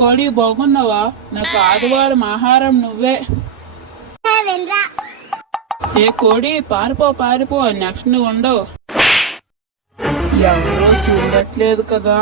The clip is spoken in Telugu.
కోడి బాగున్నావా? నాకు ఆదివారం ఆహారం నువ్వే. ఏ కోడి పారిపో నెక్స్ట్ నువ్వు ఉండవు. ఎవరో చూడట్లేదు కదా.